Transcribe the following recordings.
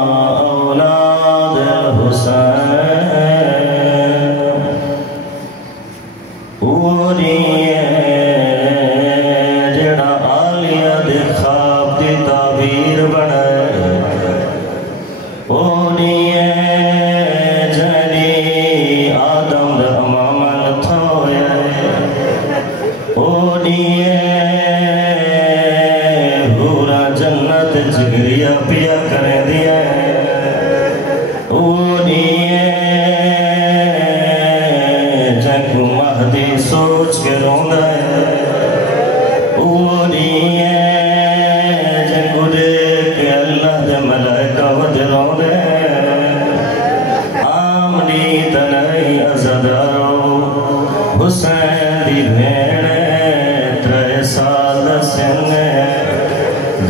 اولاد حسین پوری جڑا آلیہ دے خواب دی تعبیر بنائے پوری جڑی آدم دا امامن تھوئے پوری ہورا جنت جگریا پیا کریں دیا جنکو مہدی سوچ کے روندہ ہے جنکو دیکھ کے اللہ دے ملائکہ ود روندے آمنی تنائی عزدارو حسین دی بھیڑے 3 سال دسنے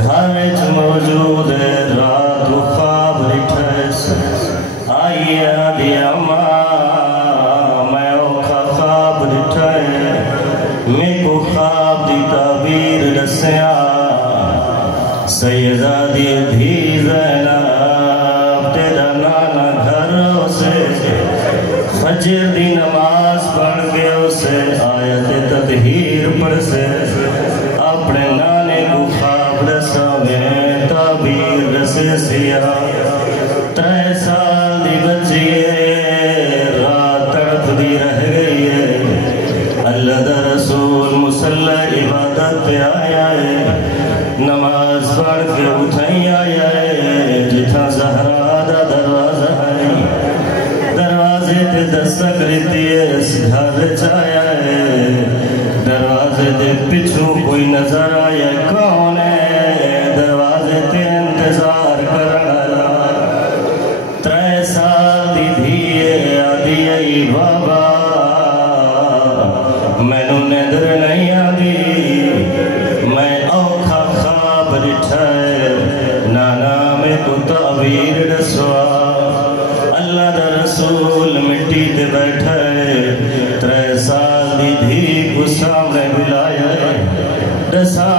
گھرچ موجود رات و خواب رٹھس آئیے آدھی اماں میں اوکھا خواب رٹھائے میں کو خواب دی تعبیر رسیاں سیدہ دی دھی زینب تیرا نانا گھروں سے فجر دی نماز پڑھ کے اسے آیت تطہیر پڑھ سے اپنے نانے کو خواب رسا میں تعبیر رسے سیا 3 سال دی بچی رات تڑپ دی رہ گئی ہے اللہ دا رسول مسلح عبادت پہ آیا ہے نماز پڑھ کے اٹھائی آیا ہے جتھا زہرا دا دروازہ ہے دروازے تے دستک رہتی ہے اس گھر چایا ہے دروازے تے پچھو کوئی نظر آیا کون ہے دروازے تے انتظار کرنا 3 سال دی دھیے آدھی ای بابا میں نو ندر نہیں آدھی میں اوکھا خواب رٹھائے نانا میں کو تعبیر رسوا اللہ دا رسول مٹی تے بیٹھائے 3 سال دی دھی کو سامنے بلایا دسا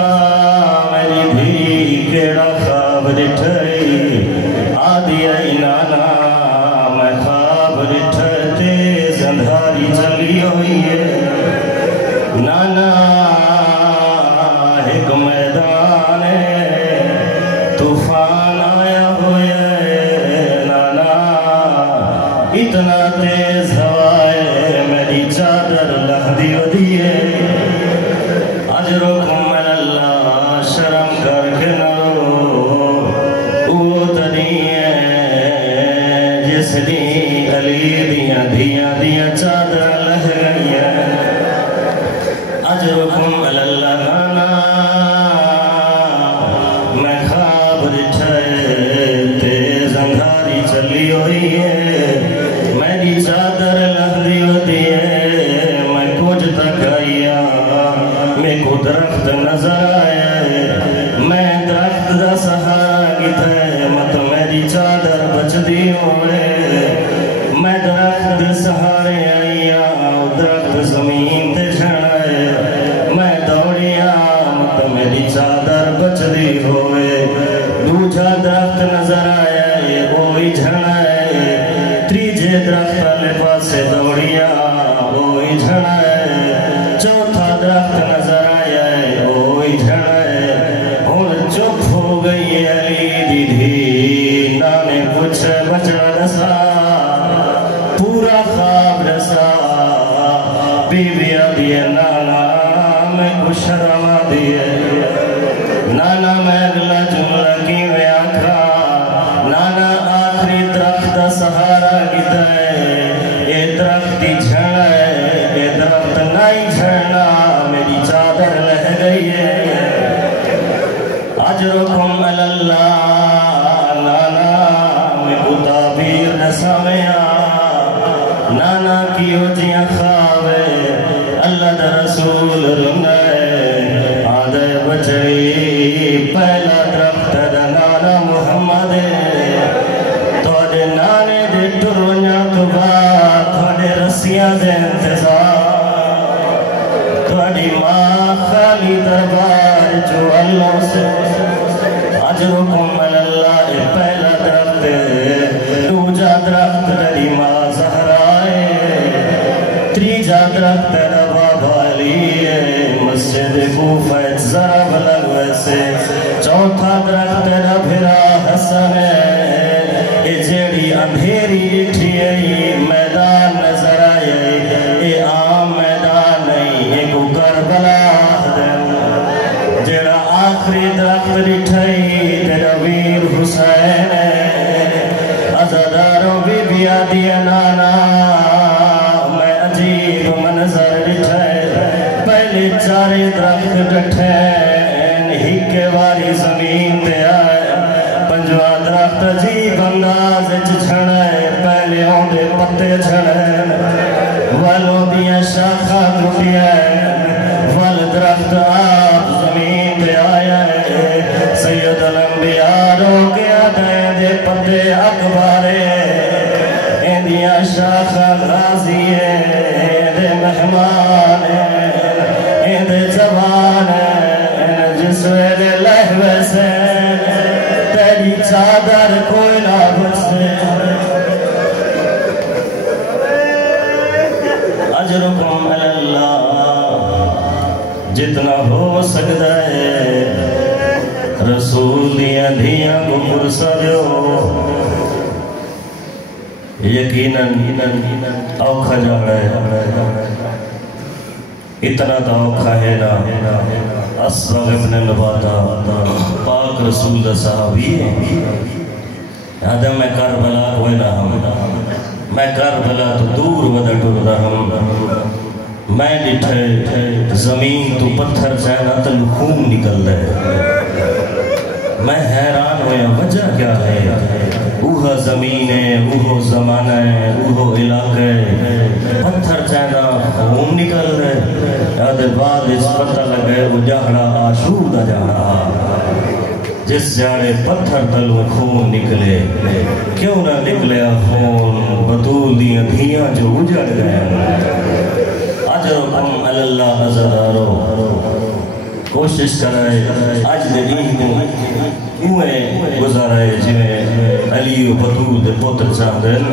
میری دھی کیڑا خواب رٹھائی آدھی ای نانا میں خواب رٹھائے تیز اندھاری چلی ہوئی ہے نانا ایک میدان ہے طوفان آیا ہویا ہے نانا اتنا تیز ہوائے میری چادر لہدی ودی ہے اجرکم من اللہ شرم کر کے نرو وہ تنی ہے جس دی علی دیاں دیاں دیاں چادر لہ گئی ہے اجرکم من اللہ نانا میں خواب رٹھائے تیز اندھاری چلی ہوئی ہے میری چادر لہدی ہوتی ہے میں کچھ تک آیا میں کو درخت نظر آیا ہے میں درخت دا سہارا کتا ہے مت میری چادر بچ دی ہوئے میں درخت دے سہارے آیا درخت زمین تے جھڑائے میں دوڑیا مت میری چادر بچ دی ہوئے دوجا درخت نظر آیا ہے وہی جھڑائے تریجے درخت والے پاسے دوڑیا وہی جھڑائے چوتھا درخت نظر آیا ہے وہی جھڑائے ہن چپ ہو گئی علی دی دھی نانے پوچھے بچا رسا پورا خواب رسا بی بی آدھی نانا میں کو شرم آدھی نانا میں اگلا جملہ کی میں آکھا نانا آخری درخت سہارا کتا ہے یہ درخت دی جھڑ ہے یہ درخت نہیں جھڑنا میری چادر لہ گئی ہے اجرکم علی اللہ نانا میں کو تعبیر نسامیا نانا کی ہوتیاں خواب ہے اللہ دا رسول رنگائے آدھے بچڑی پہلا درخت دا نانا محمد توڑے نانے دے ٹرونیا تو بات توڑے رسیاں دے انتظار توڑی ماں خالی دربار جو اللہ سے اجرکم اجرکم اللہ پہلا درخت دوجا درخت تیری ماں زہرائے تریجا درخت ربا بالی مسجد کوفہ ضرب لگ ویسے چوتھا درخت ربھرا حسن اے جیڑی اندھیری اٹھی میدان نظر آئے اے عام میدان نہیں اے کو کربلا جیڑا آخری درخت ڈٹھائی تیرا ویر حسین عزاداروں بی بیا دیا نانا میں عجیب منظر ڈٹھائے پہلے چارے درخت ڈٹھائے ہکے واری زمین تے آئے پنجوا درخت عجیب انداز چھڑائے پہلے ہوندے پتے چھڑائے والوں دیا شاخہ ٹوٹیائے وال درخت آپ زمین پہ آیا ہے سید الانبیاء رو گیا دے پتے اکبارے اندیا شاخہ غازی ہے دے مہمان اندے جوان جس ویلے لہوے سے تیری چادر کوئی نہ بچے اجرکم اللہ جتنا ہو سکتا ہے رسول دیا دھیاں کو پرسا دیو یقیناً اوکھا جا رہا ہے اتنا تا اوکھا ہے نا اسبغ ابن نباتا پاک رسول دا صحابی ہے آدم میں کربلا کوئی نہ ہم میں کربلا تو دور ودا ٹر رہا میں ڈٹھے زمین تو پتھر جائنا تل خون نکل رہے میں حیران ہویا وجہ کیا ہے اوہا زمین ہے اوہو زمانہ ہے اوہو علاقہ ہے پتھر جائنا خون نکل رہے یاد بعد اس پتہ لگے وہ جہڑا آشودہ جہڑا جس جاڑے پتھر تلو خون نکلے کیوں نہ نکلے خون بطول دیا دھیاں جو اجڑ گئے اجرکم اللہ عزدارو کوشش کرائے آج دین کو اوہیں گزارائے جنہیں علی و بطول دے پوتر چاندن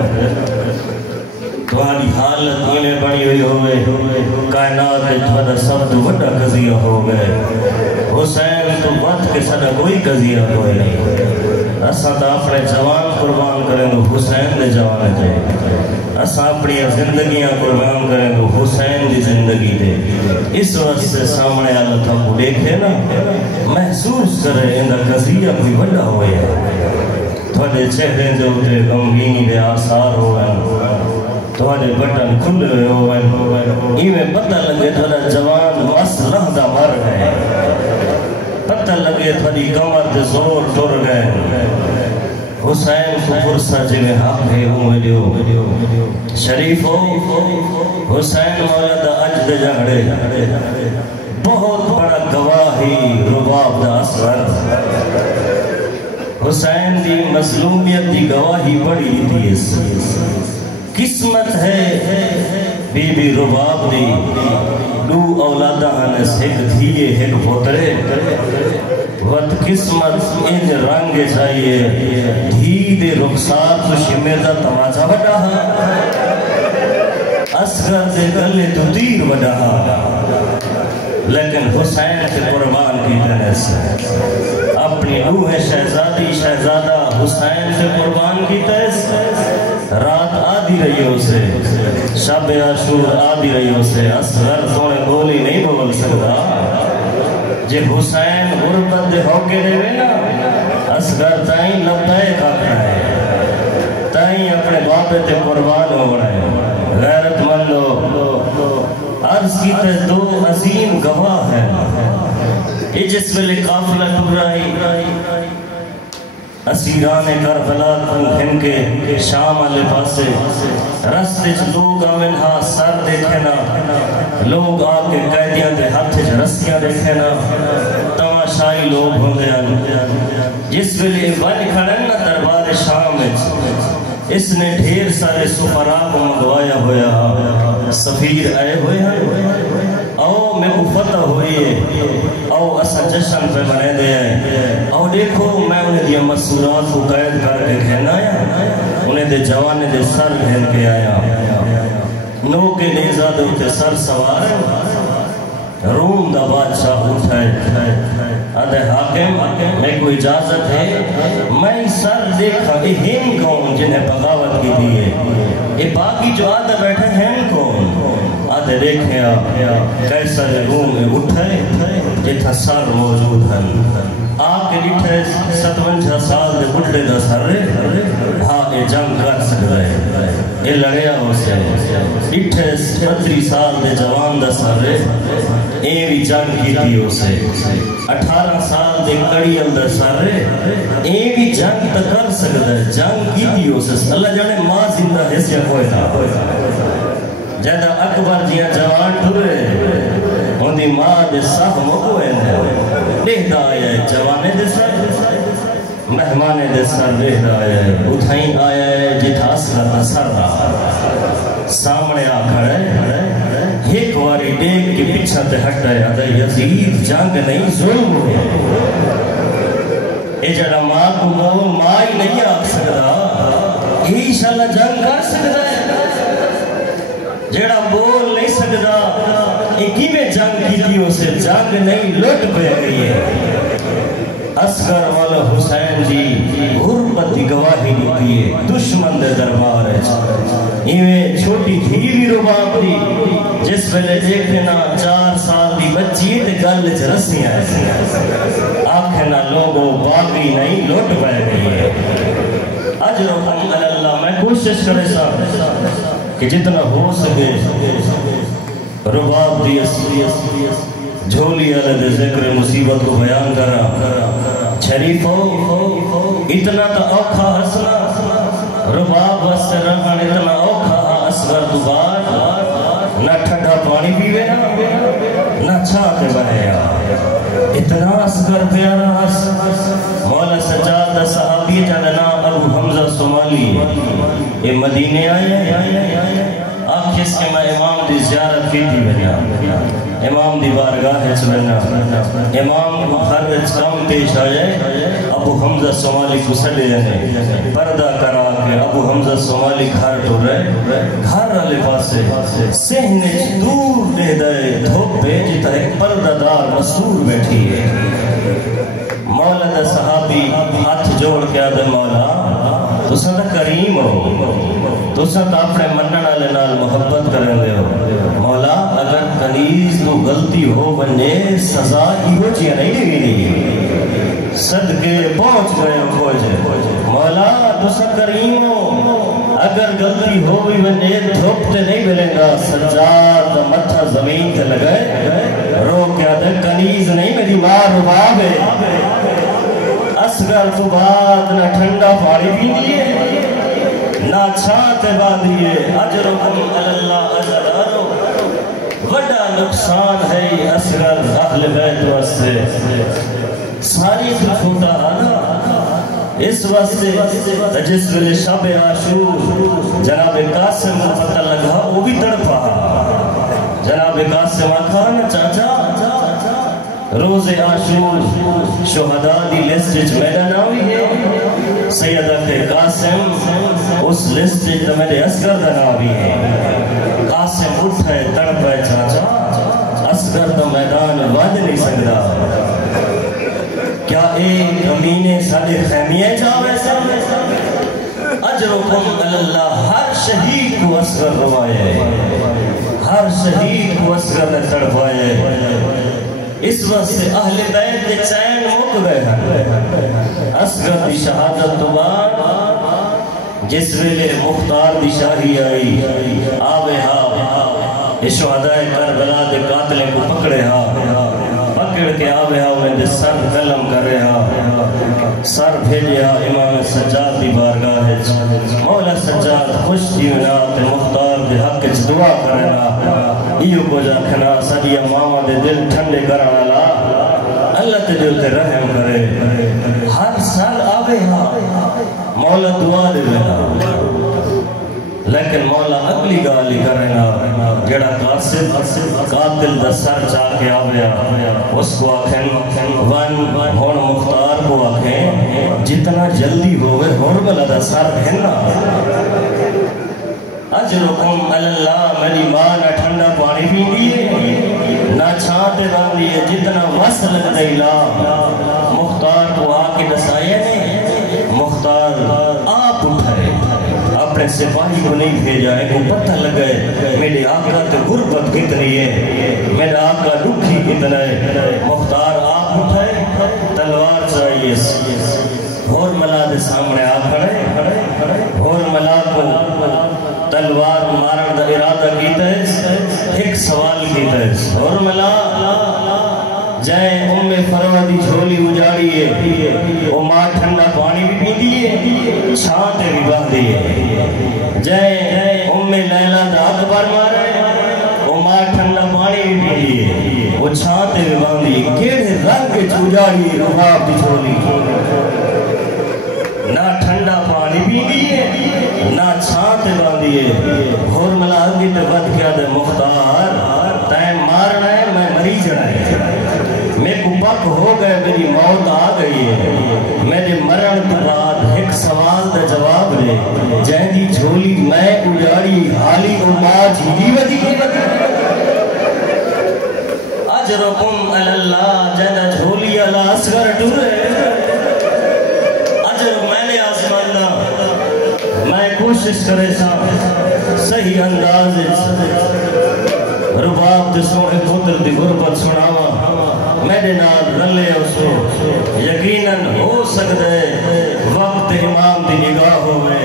تمہاری حالت انہیں بڑی ہوئی ہوئے کائنات تھوڑا سب تو بڑا قضیہ ہو گئے حسین تو وقت کے ساتھ کوئی قضیہ ہوئے نہیں اساں تا اپنے جوان قربان کریں تو حسین دے جوان دے اساں اپنی زندگیاں قربان کریں تو حسین دی زندگی دے اس وقت سے سامنے اللہ تھا کو دیکھے نا محسوس کرے اندہ قضیہ بھی بڑا ہوئے تھوڑے چہرے جو ہوتے غمگینی دے آثار ہوئے تھوڑے بٹن کھل ہوئے یہ میں پتہ لگے تھوڑا جوان مسلح دا مر ہے پتہ لگے تھوڑی کمر دے زور ٹر گئے حسین کو فرصہ جنہیں حق ہے ہوئے دیو شریف ہو حسین مولد اجد جھگڑے بہت بڑا گواہی رباب دا اثر حسین دی مظلومیت دی گواہی بڑی تھی اس قسمت ہے بی بی رباب دی دو اولادہ ہنس ایک دھیے ایک پوترے وقت قسمت ان رنگ چاہیے دھی دے رخصار تو شمیر دا تماچا بڑا اسگر دے گلے تو تیر بڑا لیکن حسین سے قربان کی طرح سے اپنی روح شہزادی شہزادہ حسین سے قربان کی طرح سے رات آدھی رہی ہو سے شب عاشور آدھی رہی ہو سے اصغر سونے بولی نہیں بول سکتا جے حسین غربت دے ہوکے دے وے نا اصغر تائیں لبائے کھاکھا ہے تائیں اپنے باپے تے قربان ہو رہے ہیں غیرت مندو عرض کی تے دو عظیم گواہ ہیں یہ جس ویلے قافلہ ٹورائی اسیران کربلا ہن کے شام والے پاسے رستے چ لوگ آمنہا سر دیکھنا لوگ آ کے قیدیاں دے ہاتھ چ رسیاں دیکھنا تماشائی لوگ ہوندے ہیں جس ویلے بن کھڑن نا دربار شام اس نے ڈھیر سارے سفراء کو منگوایا ہویا سفیر آئے ہوئے ہیں او میں کو فتح ہوئی ہے او اسا جشن پہ منے دے ہیں او دیکھو میں انہیں دیا مسئولات کو قید کر کے کہنا آیا انہیں دے جوانے دے سر گھن کے آیا نو کے نیزہ دے اٹھے سر سوار روم دا بادشاہ اٹھائے ادھے حاکم میں کوئی اجازت ہے میں سر دیکھا یہ ہم کون جنہیں بغاوت کی دیئے یہ باقی جو آدھے بیٹھے ہیں کون آدھے دیکھیں کیسا روم میں اٹھائے جتھا سر موجود ہیں آپ کے لٹھے 57 سال دے بڑھے دا سر ہاں یہ جنگ کر سکتا ہے یہ لڑیا ہو سے لٹھے 35 سال دے جوان دا سر اے بھی جنگ کی دیو سے 18 سال دے کڑی اندر سارے اے بھی جنگ تکر سکتا ہے جنگ کی دیو سے اللہ جانے ماں زندہ حیثیت ہوئے تھا جیدہ اکبر جیاں جوان ٹھورے ان دی ماں دے سب مکوئے لہدہ آیا ہے جوانے دے سر مہمانے دے سر لہدہ آیا ہے اتھائیں آیا ہے جتھا اصغر سر رہا سامنے آ کھڑے ایک واری دیکھ کے پیچھا تے ہٹا ہے آدھا یزید جنگ نہیں ظلم ہے اے جڑا ماں کو بول ماں ہی نہیں آگ سکتا انشاءاللہ جنگ کر سکتا ہے جڑا بول نہیں سکتا ایک ہی میں جنگ کی دیو سے جنگ نہیں لٹ پہ گئی ہے اصغر والا حسین جی غربت دی گواہی دیتی ہے دشمن دے دربار ہے ایویں چھوٹی دھیری رباب دی جس ویلے دیکھنا 4 سال دی بچی تے گل وچ رسیاں آکھنا لوگوں باغی نہیں لٹ پے گئی ہے اجرکم علی اللہ میں کوشش کرے سا کہ جتنا ہو سکے رباب دی جھولی علیہ ذکر مصیبت کو بیان کرا شریفو اتنا تا اوکھا حسنا رباب واسطے رکھن اتنا اوکھا اصغر دوبار نہ ٹھنڈا پانی پیوے نہ چھاتے بنے اتنا اصغر پیارا مولا سجاد دا صحابی جانا نام ابو حمزہ سومالی یہ مدینے آئے آپ کس کے میں امام دی زیارت کی تھی بنا امام دی بارگاہ ہے بنا امام ہر کام پیش آئے ابو حمزہ سومالی کو سڑے جانے پردہ کرا کے ابو حمزہ سومالی گھر ٹو رہے گھر والے پاسے سہنے دور دے دائے دھوپ پہ جتا ایک پردہ دار مسور بیٹھی ہے مولا دا صحابی ہاتھ جوڑ کے آدھے مولا تو سا کریم ہو تو سا اپنے مننا لنال محبت کریں دے ہو مولا اگر کنیز تو غلطی ہو بنے سزا ہی ہو چیا نہیں گئی صدقے پہنچ گئے کھوجے مولا تو سا کریم ہو اگر غلطی ہو بھی بنے دھوپتے نہیں ملیں گا سجاد متھا زمین تے لگئے رو کیا دے کنیز نہیں میری ماں رباب ہے اصغر تو بعد نہ ٹھنڈا پانی بھی دیئے نہ چھاتے باندھیے اجرکم اللہ اجرارو وڈا نقصان ہے اصغر اہل بیت واسطے ساری تو چھوٹا آنا اس واسطے جس ویلے شب عاشور جناب قاسم پتہ لگا وہ بھی تڑپا جناب قاسم آکھا نا چاچا روز عاشور شہداء دی لسٹ وچ میرا نام ہی ہے سید اکھے قاسم اس لسٹ وچ میرے اصغر دا نام ہی ہے قاسم اٹھے تڑپے چاچا اصغر دا میدان ود نہیں سکتا کیا ایک امین سارے خیمیے جاوے سامنے اجرکم اللہ ہر شہید کو اصغر روائے ہر شہید کو اصغر نے تڑپائے اس وقت سے اہل بیت کے چین مک گئے ہیں اصغر دی شہادت تو بعد جس ویلے مختار دی شاہی آئی آوے یہ شہداء کربلا دے قاتلیں کو پکڑے پکڑ کے آوے میں دے سر قلم کر رہے سر بھیجیا امام سجاد دی بارگاہ ہے مولا سجاد خوش دیونا تے مختار دے حق چ دعا کرنا ایو کو جاکھنا سجی امامہ دے دل ٹھنڈے کرنا اللہ تے جو تے رحم کرے ہر سال آوے مولا دعا دے لینا لیکن مولا اگلی گالی کرنا جڑا قاتل دا سر چاہ کے آویا اس کو آکھیں ہون مختار کو آکھیں جتنا جلدی ہوئے ہرملہ دا سر بھینا اجرکم اللہ میری ماں نہ ٹھنڈا پانی بھی دیئے نہ چھانتے بان دیئے جتنا وس لگ دیلا مختار کو آکے دسائے نے مختار آپ اٹھائے اپنے سپاہی کو نہیں بھیجا ہے کو پتہ لگئے میرے آقا تو غربت کتنی ہے میرا آقا دکھی کتنا ہے مختار آپ اٹھائے تلوار چاہیے اور ملا دے سامنے آپ کھڑے اور ملا کو تلوار مارن دا ارادہ کیتا ہے ایک سوال کیتا ہے اور ملا جائیں فروا دی جھولی اجاڑی ہے وہ ماں ٹھنڈا پانی بھی پی دیئے چھانتے بھی باندھ دیئے جائیں لیلہ دا اکبر مارے وہ ماں ٹھنڈا پانی بھی پی دیئے وہ چھانتے بھی باندھ دیئے کیڑے رنگ کے چوجاڑی رباب دی جھولی نہ ٹھنڈا پانی بھی دیئے نہ چھانتے باندھ دیئے اور ملا آگی تے بد کیا دے مختار تائیں مارنا ہے میں مری جڑا میں کو پک ہو گئے میری موت آ گئی ہے میرے مرن تو بعد ایک سوال دا جواب لے جائیں دی جھولی میں اجاڑی حالی اماج ہی ودی اجرکم اللہ جائیں دا جھولی اللہ اصغر ڈورے اجر میں نے آسمان دا میں کوشش کرے سا صحیح انداز رباب دے سونے پتر دی غربت سناوا میرے نال رلے اسو یقیناً ہو سکتا ہے وقت امام دی نگاہ ہوئے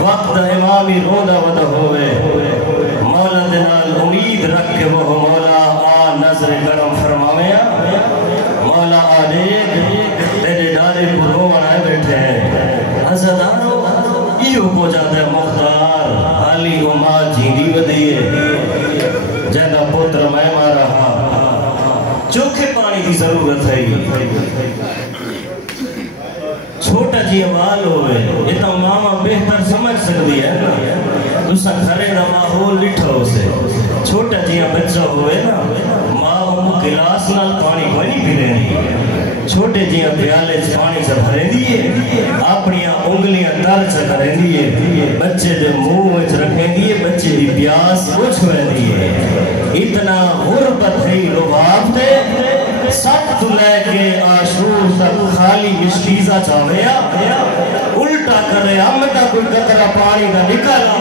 وقت امامی رونا ودا ہوئے مولا دے نال امید رکھ کے وہ مولا آ نظر کرم فرماویا مولا آ دیکھ تیرے ڈارے کو روان آئے بیٹھے ہیں حضرتانو ایو کو جاتا ہے مختار حالی اماد جیندی ودیئے جیدہ پوتر میں مارا چوکھے پانی کی ضرورت ہے چھوٹا جی عوال ہوئے اتنا ماما بہتر سمجھ سکتی ہے نا دوسرا گھرے نا ماحول لٹھا اسے چھوٹا جی بچہ ہوئے نا ماں گلاس نال پانی کوئی نہیں پھرے چھوٹے جی پیالے پانی سے بھرے دیئے اپنی انگلیاں در سے کریں دیئے بچے دے منہ وچ رکھیں دیئے بچے دی پیاس کچھ ہوئے دیئے اتنا غربت ہے رباب دے سب تو لے کے آشور تک خالی مشکیزہ چاہویا الٹا کرے ہمیں کوئی قطرہ پانی کا نکالا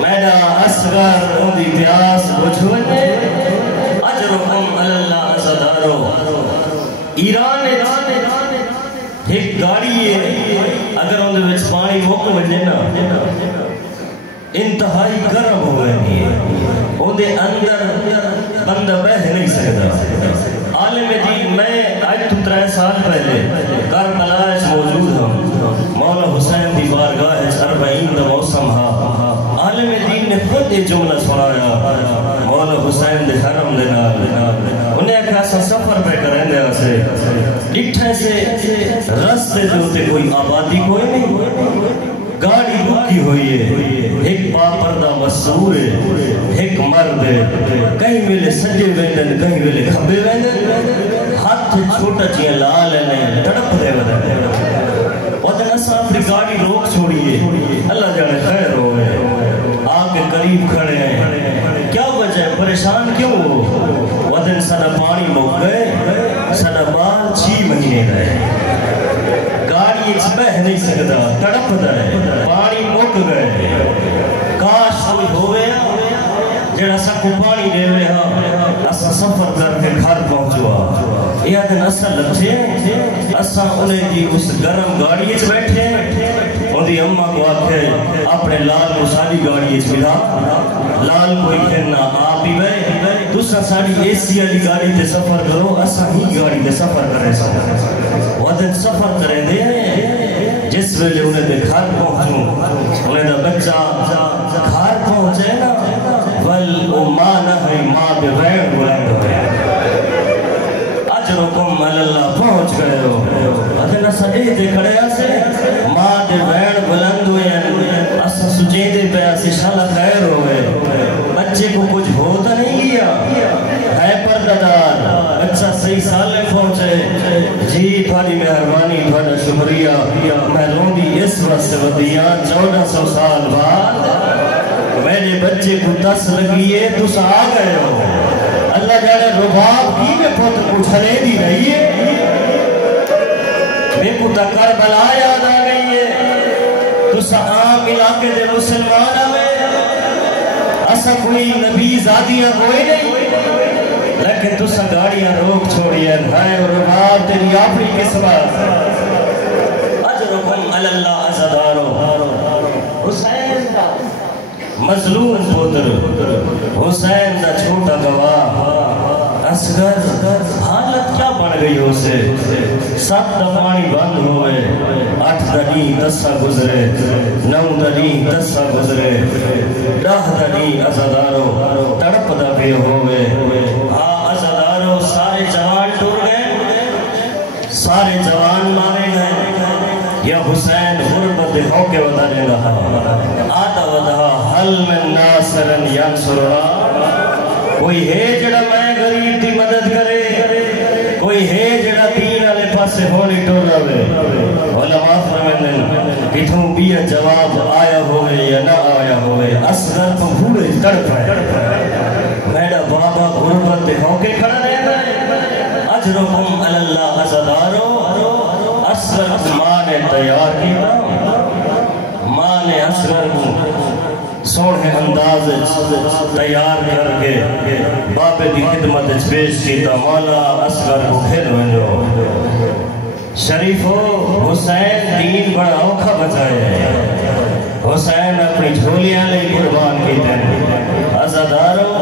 میرا اصغر ان دی پیاس کچھ ہوئے اجرکم اللہ عزدارو ایران ایک گاڑی ہے اگر ان دے وچ پانی موقع وجے نا انتہائی گرم ہوئے ہیں ان دے اندر بندہ بہ نہیں سکتا عالم دین میں آج تو 3 سال پہلے کربلا موجود ہوں مولا حسین دی بارگاہ 40 دا موسم عالم دین نے خود یہ جملہ سنایا مولا حسین دے حرم دے نال انہیں ایک ایسا سفر پہ کریں دے اسے ڈٹھے سے رستے جو تے کوئی آبادی کوئی نہیں گاڑی رکی ہوئی ہے ایک پاپردہ مسور ہے ایک مرد ہے کہیں ملے سجے ویندن کہیں ملے کھبے ویندن ہاتھ چھوٹا چیئے لال ہے تڑپ دے ودے ودن اسا اپنی گاڑی روک چھوڑیے اللہ جانے خیر ہوئے آگے قریب کھڑے ہیں کیا وجہ ہے پریشان کیوں ہو ودن سنا پانی موک گئے سنا بال 6 مہینے رہے گاڑی ایک بہ نہیں سکتا تڑپ دائے پانی موک گئے کاش کوئی ہوئے جڑا سا کو پانی دے ہوئے اسا سفر کر کے گھر پہنچوا یہ دن اسا لٹھے اسا انہیں دی اس گرم گاڑی اچ بیٹھے ان دی اممہ کو آکھے اپنے لال کو ساری گاڑی اچ ملا لال کوئی کہنا آپ ہی بھائی دوسرا ساری اے سی علی گاڑی تے سفر کرو اسا ہی گاڑی تے سفر کرے سا ودن سفر کریں دے جس ویلے انہیں دے گھر پہنچوں انہیں دا بچہ گھر پہنچے نا ول او ماں نہ ہے ماں بے غیر بلند ہوئے اجرکم اللہ پہنچ گئے ہو ودن اسا دے کھڑے سے ماں دے غیر بلند ہوئے جی تھوڑی مہربانی تھوڑا شکریہ میں روندی اس وقت ودیاں 1400 سال بعد میرے بچے کو 10 لگی ہے تُس آ گئے ہو اللہ جانے رباب کی میں پتر اٹھلے دی رہی ہے میں کو تکر بلا یاد آ گئی ہے تُس عام علاقے دے مسلمان میں ایسا کوئی نبی زادیاں کوئی نہیں لیکن تُسا گاڑیاں روک چھوڑی ہے بھائی اور رباب تیری آپری قسمت اجرکم اللہ عزدارو حسین دا مظلوم پتر حسین دا چھوٹا گواہ اصغر حالت کیا بن گئی ہو سے 7 دفعانی بند ہوئے 8 دنی 10 گزرے 9 دنی 10 گزرے 10 دنی عزدارو تڑپ دا پہ ہوئے عزدارو سارے جوان ٹور گئے سارے جوان مارے گئے یا حسین غربت ہو کے ودانے رہا آتا ودہا حل من ناصرن ینصرنا کوئی ہے جڑا میں غریب دی مدد کرے کوئی ہے جڑا دین علی پاسے ہونی ٹولا ہوئے علماء فرمائن کتھوں بھی جواب آیا ہوئے یا نہ آیا ہوئے اصغر تو بھوڑے تڑپ ہے میرا بابا غربت ہو کے کھڑا رہتا ہے اجرکم اللہ عزدارو اصغر ماں نے تیار کیا ماں نے اصغر سوڑے انداز تیار کر کے بابے دی خدمت پیش کیتا مولا اصغر کو کھل ونجو شریفو حسین دین بڑا اوکھا بچائے حسین اپنی جھولیاں لے قربان کیتے عزدارو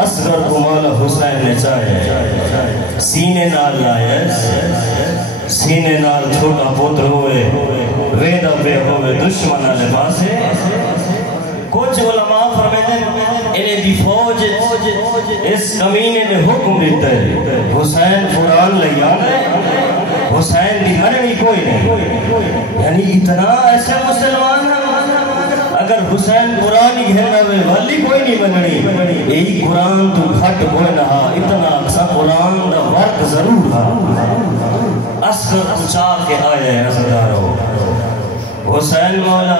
اصغر کو مولا حسین نے چاہے سینے نال لائے سینے نال چھوٹا پتر ہوئے ویدہ پہ ہوئے دشمن آلے پاسے کچھ علماء فرمائے انہیں دی فوج اس کمینے نے حکم دیتا ہے حسین قرآن لے آنے حسین دی مرنی کوئی نہیں یعنی اتنا ایسے مسلمان اگر حسین قرآن ہی گھرنا میں والی کوئی نہیں بننی یہی قرآن تو گھٹ کوئی نہ اتنا اکسا قرآن دا ورق ضرور تھا اصغر اچھا کے آئے ہیں عزدارو حسین مولا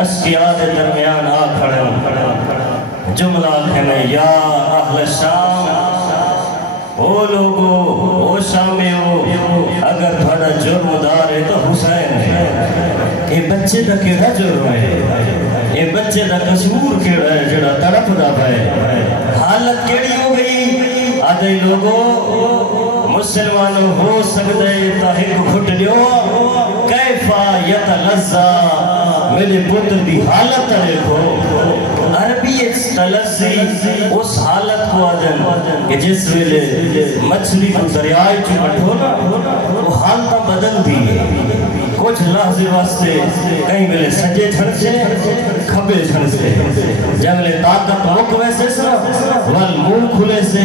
اشکیات درمیان آ کھڑے جملہ کہنے یا اہل شام او لوگو او شامیو اگر تھوڑا جرم دار ہے تو حسین ہے اے بچے دا کیڑا جرم ہے اے بچے دا قصور کیڑا ہے جڑا تڑپ دا پائے حالت کیڑی ہو گئی آدھے لوگو مسلمانوں ہو سکتے تاہم گھٹ لیو کیفا یتلزا میرے پتر دی حالت دیکھو عربی تلزی اس حالت کو آدھن کہ جس ویلے مچھلی کو دریائی چمٹھو نا وہ حالتہ بدل دی کچھ لحظے واسطے کہیں ملے سجے چھڑ سے کھبے چھڑ سے جب لے طاقت رک ویسے سنا وال منہ کھلے سے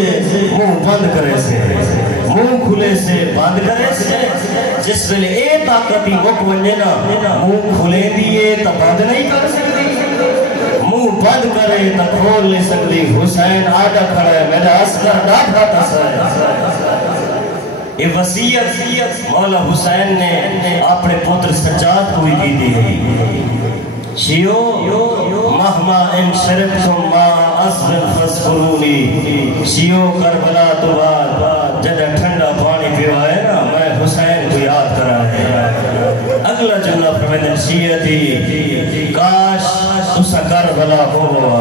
منہ بند کرے سے منہ کھلے سے بند کرے سے جس ویلے اے طاقتی وک ونجے نا منہ کھلے دیئے تا بند نہیں کر سکتی منہ بند کرے تا کھول نہیں سکتی حسین آجا کھڑا ہے میرا عسکر ڈاٹھا تسا ہے یہ وسیعت مولا حسین نے اپنے پتر سجاد کو ہی کی دی ہے شیو مہما ان شربتم ما اصبر فاسفرونی شیو کربلا تو بعد جدہ ٹھنڈا پانی پیوا ہے نا میں حسین کو یاد کرا ہے اگلا جملہ فرمیدن شیعتی کاش تسا کربلا ہوا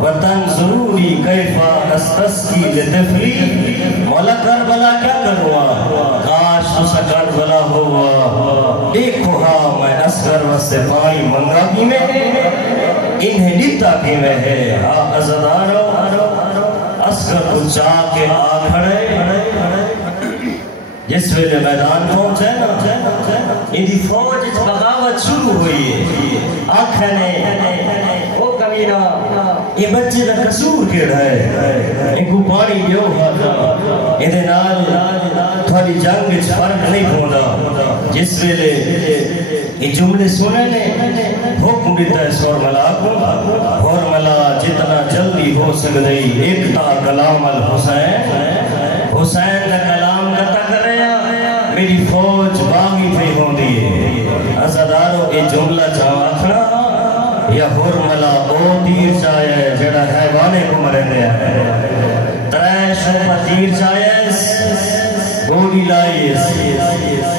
وَتَنْظُرُونِي كَيْفَ أَسْتَسْقِي لِطِفْلِي مولا کربلا کیا کروا کاش تسا کربلا ہوا دیکھو ہاں میں اصغر واسے پانی منگا کی میں انہیں لیتا کی میں ہے عزدارو اصغر کو چاہ کے آ کھڑے جس ویلے میدان پہنچے نا اندھی فوج بغاوت شروع ہوئی ہے آنکھیں نے او کمینہ یہ بچے دا قصور کیڑا ہے ان کو پانی دیو اندھے نال تھوڑی جنگ فرق نہیں پہنچا جس ویلے یہ جملے سنے نے حکم دیتا ہے سور ملا کو اور ملا جتنا جلدی ہو سکتے ایک تا کلام الحسین حسین دا کلام میری فوج باغی پہ ہوندی ہے ازادارو اے جملہ چاہو آکھنا یا حرملا او تیر چاہے جڑا حیوانے کو مرندے ہیں تریش و تیر چاہے گوڑی لائیس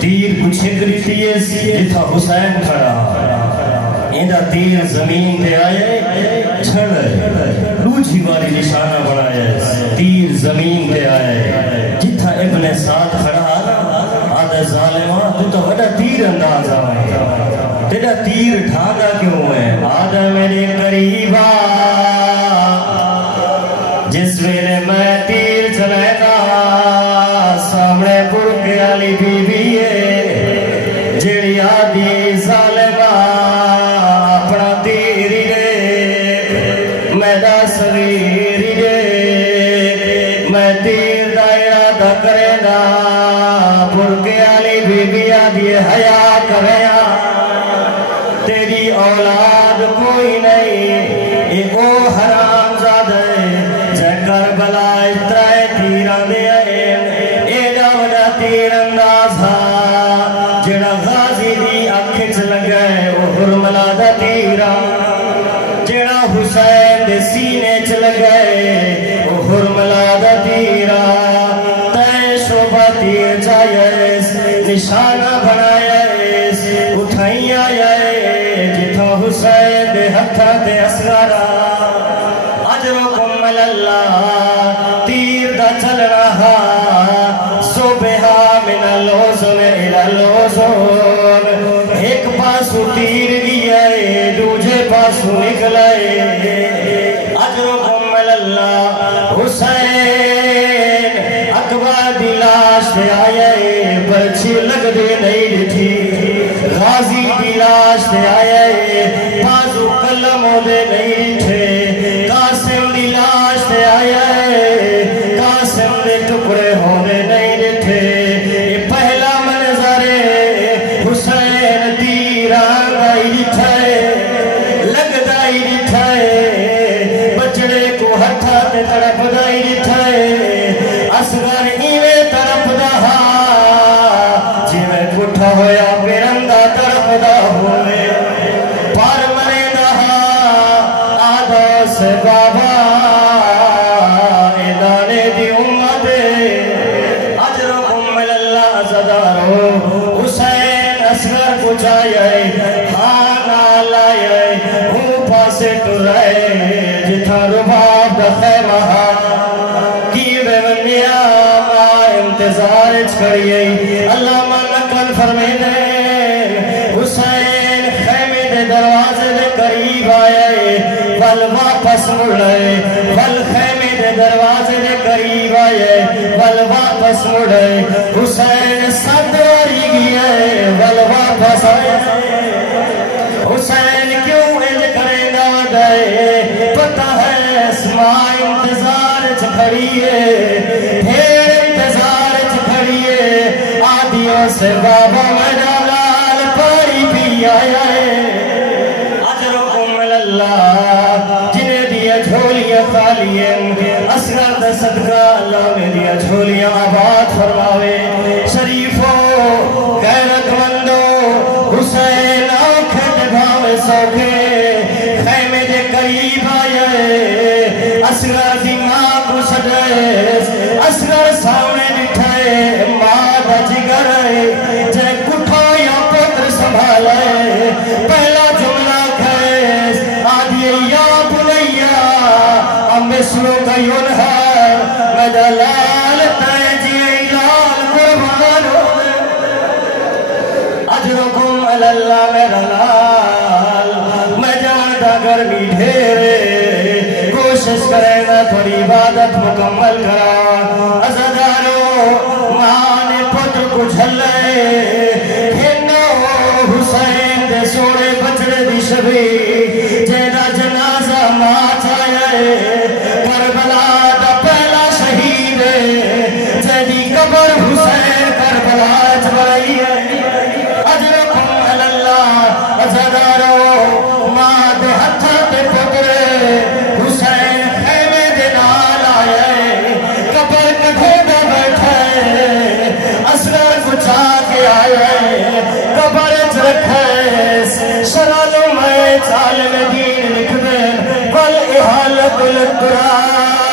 تیر کو چھکری تیس جتھا حسین کھڑا ایندہ تیر زمین پہ آئے چھڑ لوچھی والی نشانہ بڑھائے تیر زمین پہ آئے جتھا ابن سعد کھڑا آدھا ظالمہ تو تو بڑا تیر انداز آئے تیرا تیر ٹھانا کیوں ہے آدھا میرے قریبا جس ویلے میں تیر چلائے گا سامنے برکے علی بی بی ہے جڑی آدھی ظالمہ اپنا تیری دے میں دا صغیری دے میں تیر دائرہ دا کرے گا برکے علی بی بی آدھی حیاء کریا تیری اولاد کوئی نہیں اے او حرام زادہ جے کربلا اترائے تیران دے ایڈا وڈا تیر انداز ہا جڑا غازی دی اکھچ لگئے او حرملا دا تیرا جڑا حسین دے سینے چ لگئے او حرملا دا تیرا تے شوبہ تیر چاہیس نشانہ بنائیس اٹھائی آئے جتھا حسین دے ہتھا دے اسغارا اجرکم اللہ تیر دا چل رہا صبحہ من اللوزن الى اللوزن ایک پاسو تیر گیا ہے دوجہ پاسو نکلائے اجرکم اللہ حسین اکبر دی لاش دے آئے برچی لگ دے نہیں تھی غازی دی لاش دے آئے بازو قلموں دے نہیں تھے قاسم دی لاش دے آئے قاسم دے ٹکڑے ہونے نہیں تھے یہ پہلا منظر حسین تیران دائی دٹھائے لگ دائی دٹھائے بچڑے کو ہتھا تے طرف دائی دٹھائے اصغر ایویں طرف دہا جویں کٹھا ہویا پیرندہ طرف دا ہوئے پار مرے دہا آدھا سے بابا اعلانے دی امت اجرکم اللہ زدارو حسین اصغر کو چاہیے ہاں نالائے ہوں پاسے ٹرائے جتھا رباب دا خیمہ کیوے ونیا انتظار چھڑیئی اللہ نقل فرمے دے حسین خیمے دے دروازے دے قریب آئے ول واپس مڑے ول خیمے دے دروازے دے قریب آئے ول واپس مڑے حسین صدواری گیا ول واپس آئے حسین کیوں انج کرے گا دے پتہ ہے اسماء انتظار چھڑی ہے آدھیوں سے بابا میرا لال پائی بھی آیا ہے اجرکم اللہ جنہیں دیا جھولیاں خالی ہیں اصغر دا صدقہ اللہ میں دیا جھولیاں آباد فرماوے شریفو غیرت مندو حسین آنکھیں دبھاوے سوکھے خیمے دے قریب آئے اصغر دی ماں کو سڑے اصغر سامنے بٹھائے ماں دا جگر جے کٹھا یا پتر سنبھالے پہلا جملہ کھیس آدھی یا بنیا امسلو کا ینہر مدہ لال تیجی لال قربان اجرکم اللہ میرا لال میں جانتا گرمی ڈھیرے کوشش کرے گا تھوڑی عبادت مکمل کرا ازادارو ماں نے پتر کو جھلے ہنو حسین دے سوڑے بچڑے دی شبی جیدہ جنازہ ماں چاہے کربلا دا پہلا شہید جیدی قبر حسین کربلا چبرائی ہے اجرکم اللہ ازادارو ماں دے ہتھا تے پترے حسین خیمے دے نال آئے قبر کٹھے دا بیٹھے اصغر کو چاہ خیس شرالو میں عالم دین لکھ دین والاحالت القرآن